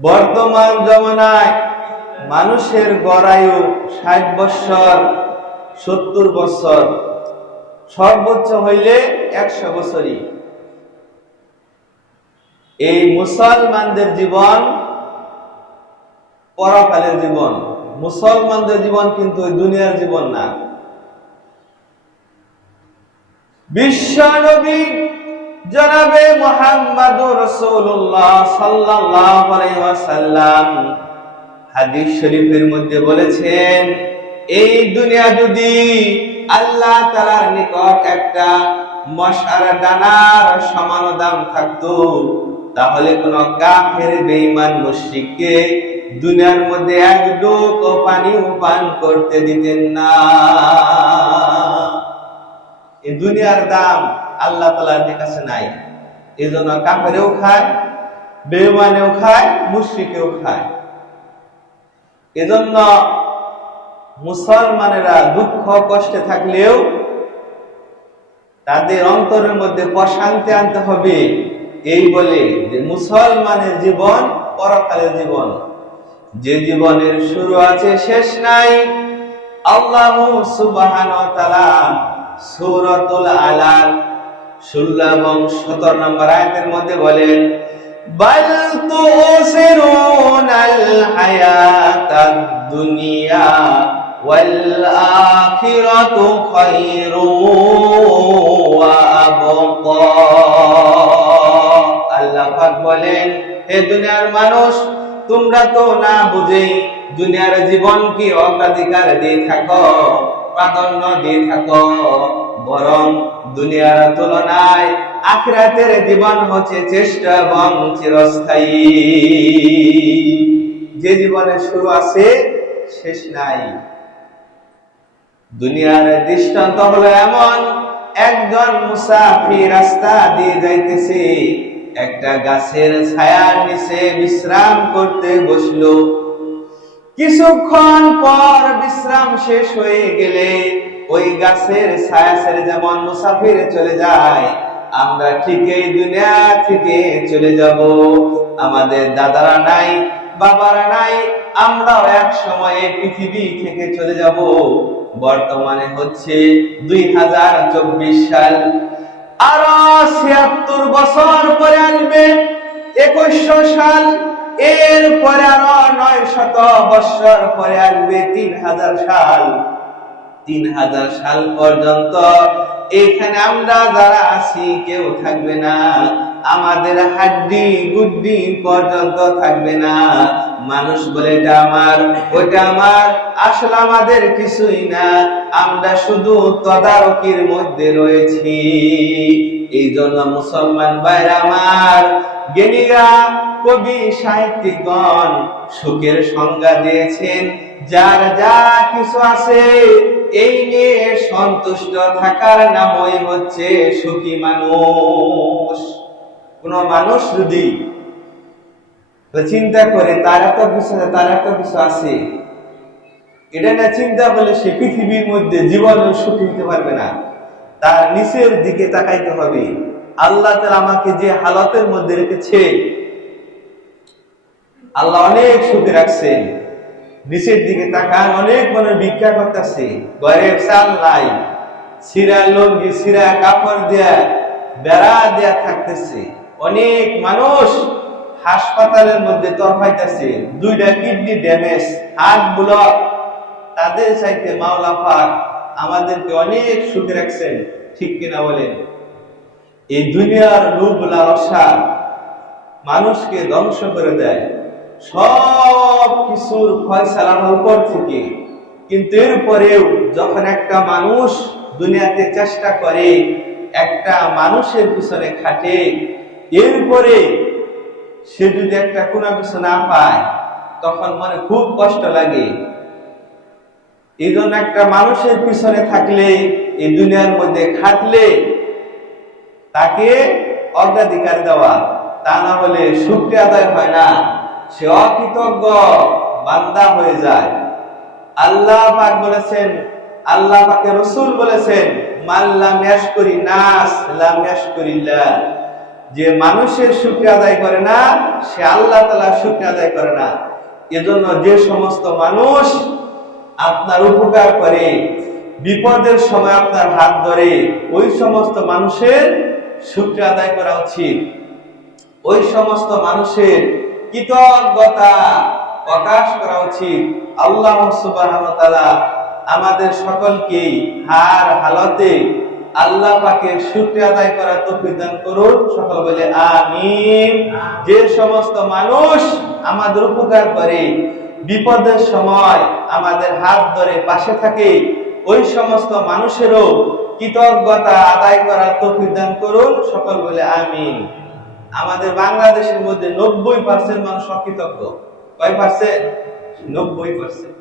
বর্তমান জমানায় মানুষের গড়ায়ু ৬০ বছর, ৭০ বছর, সর্বোচ্চ হইলে ১০০ বছরই। এই মুসলমানদের জীবন পরকালের জীবন। মুসলমানদের জীবন কিন্তু ওই দুনিয়ার জীবন না। বিশ্ব নবী জনাবে মুহাম্মদুর রাসূলুল্লাহ সাল্লাল্লাহু আলাইহি ওয়াসাল্লাম হাদিস শরীফের মধ্যে বলেছেন, এই দুনিয়া যদি আল্লাহ তাআলার নিকট একটা মশার দানার সমান দাম থাকতো, তাহলে কোন কাফের বেঈমান মুশরিককে দুনিয়ার মধ্যে এক ঢোক পানিও পান করতে দিতেন না। এই দুনিয়ার দাম আল্লাহ তাআলার কাছে নাই। এজন্য কাফেরেও খায়, বেঈমানেও খায়, মুশরিকেও খায়। এজন্য মুসলমানেরা দুঃখ কষ্টে থাকলেও তাদের অন্তরের মধ্যে প্রশান্তি আনতে হবে, এই বলে যে মুসলমানের জীবন পরকালের জীবন। যে জীবনের শুরু আছে শেষ নাই। আল্লাহ সুবহানাহু ওয়া তাআলা সূরাতুল আলার 16 এবং 17 নম্বর আয়াতের মধ্যে বলেন, বাল তুসিরুনাল হায়াতাদ দুনিয়া ওয়াল আখিরাতু খায়রুন ওয়া আবকা। আল্লাহ পাক বলেন, হে দুনিয়ার মানুষ, তোমরা তো না বুঝেই দুনিয়ার জীবনকে অগ্রাধিকার দিয়ে থাকো, প্রাধান্য দিয়ে থাকো, বরং দুনিয়ার তুলনায় আখিরাতের জীবন হচ্ছে শ্রেষ্ঠ এবং চিরস্থায়ী। যে জীবনের শুরু আছে শেষ নাই। দুনিয়ার দৃষ্টান্ত হলো এমন, একজন মুসাফির রাস্তা দিয়ে যাইতেছে, একটা গাছের ছায়ার নিচে বিশ্রাম করতে বসলো। কিছুক্ষণ পর বিশ্রাম শেষ হয়ে গেলে ওই গাছের ছায়া ছেড়ে যেমন মুসাফির চলে যায়, আমরা ঠিক এই দুনিয়া থেকে চলে যাব। আমাদের দাদারা নাই, বাবারা নাই, আমরাও এক সময়ে পৃথিবী থেকে চলে যাব। বর্তমানে হচ্ছে 2024 সাল। আরো ৭৬ বছর পরে আসবে ২১০০ সাল। এরপরে আরো ৯শত বছর পরে আসবে ৩০০০ সাল। ৩০০০ সাল পর্যন্ত এখানে আমরা যারা আছি কেউ থাকবে না। আমাদের হাড্ডি গুড্ডি পর্যন্ত থাকবে না। মানুষ বলে এটা আমার, ওটা আমার, আসলে আমাদের কিছুই না। আমরা শুধু তদারকির মধ্যে রয়েছি। এই জন্য মুসলমান ভাইরা আমার, জ্ঞানীরা, কবি, সাহিত্যিকগণ সুখের সংজ্ঞা দিয়েছেন, যার যা কিছু আছে এই নিয়ে সন্তুষ্ট থাকার নামই হচ্ছে সুখী মানুষ। কোন মানুষ যদি চিন্তা করে তার এত কিছু, তার এত কিছু আছে, এটা না চিন্তা করলে সে পৃথিবীর মধ্যে জীবনে সুখী হতে পারবে না। তার নিচের দিকে তাকাইতে হবে। আল্লাহ তাআলা আমাকে যে হালতের মধ্যে রেখেছে, আল্লাহ অনেক সুখে রাখছেন। নিচের দিকে তাকান, অনেক মানুষ ভিক্ষা করতেছে, ঘরে চাল নাই, ছিঁড়া লুঙ্গি, ছিঁড়া কাপড় দেয়া, বেড়া দেয়া থাকতেছে। অনেক মানুষ হাসপাতালের মধ্যে তরফাইতেছে, 2টা কিডনি ড্যামেজ, হার্ট ব্লক। তাদের চাইতে মাওলা পাক আমাদেরকে অনেক সুখে রাখছেন, ঠিক কিনা বলেন? এই দুনিয়ার লোভ লালসা মানুষকে ধ্বংস করে দেয়। সব কিছুর ফয়সালা উপর থেকে। কিন্তু এরপরেও যখন একটা মানুষ দুনিয়াতে চেষ্টা করে, একটা মানুষের পিছনে খাটে, এরপরে সে যদি একটা কোনো কিছু না পায়, তখন মনে খুব কষ্ট লাগে। এই জন্য একটা মানুষের পিছনে থাকলে, এই দুনিয়ার মধ্যে খাটলে তাকে অগ্রাধিকার দেওয়া, তা না হলে শুকরিয়া আদায় হয় না, সে অকৃতজ্ঞ বান্দা হয়ে যায়। আল্লাহ পাক বলেছেন, আল্লাহ পাকের রাসূল বলেছেন, মান লাম ইয়াশকুরি নাস লাম ইয়াশকুরিল্লাহ। যে মানুষের শুকরিয়া আদায় করে না সে আল্লাহ তাআলার শুকরিয়া আদায় করে না। এজন্য যে সমস্ত মানুষ আপনার উপকার করে, বিপদের সময় আপনার হাত ধরে, ওই সমস্ত মানুষের শুকরিয়া আদায় করা উচিত। ওই সমস্ত মানুষের কৃতজ্ঞতা প্রকাশ করা উচিত। আল্লাহ সুবহানাহু ওয়া তাআলা আমাদের সকলকে হার হালতে আল্লাহ পাকের শুকরিয়া আদায় করার তৌফিক দান করুন। সকল বলে আমিন। যে সমস্ত মানুষ আমাদের উপকার করে, বিপদের সময় আমাদের হাত ধরে পাশে থাকে, ওই সমস্ত মানুষেরও কৃতজ্ঞতা আদায় করার তৌফিক দান করুন। সকল বলে আমিন। আমাদের বাংলাদেশের মধ্যে 90% মানুষ অকৃতজ্ঞ। কয় পার্সেন্ট? 90%।